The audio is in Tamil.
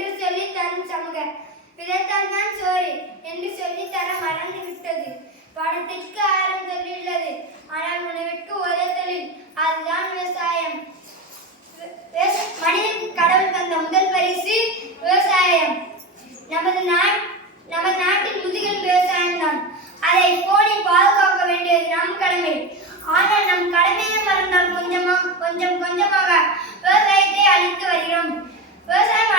என்று சொல்லி தரும் சமூக விதைத்தால் தான் சோறு என்று சொல்லி தர மறந்து விட்டது. பணத்திற்கு 1000 தொழில் உள்ளது, ஆனால் உணவிற்கு ஒரே தொழில், அதுதான் விவசாயம். மனிதனுக்கு கடவுள் தந்த முதல் பரிசு விவசாயம். நமது நாட்டின் முதுகெலும்பு விவசாயம் தான். அதை போனி பாதுகாக்க வேண்டியது நம் கடமை. ஆனால் நம் கடமையை மறந்தால் கொஞ்சம் கொஞ்சமாக விவசாயத்தை அழித்து வருகிறோம். விவசாயம்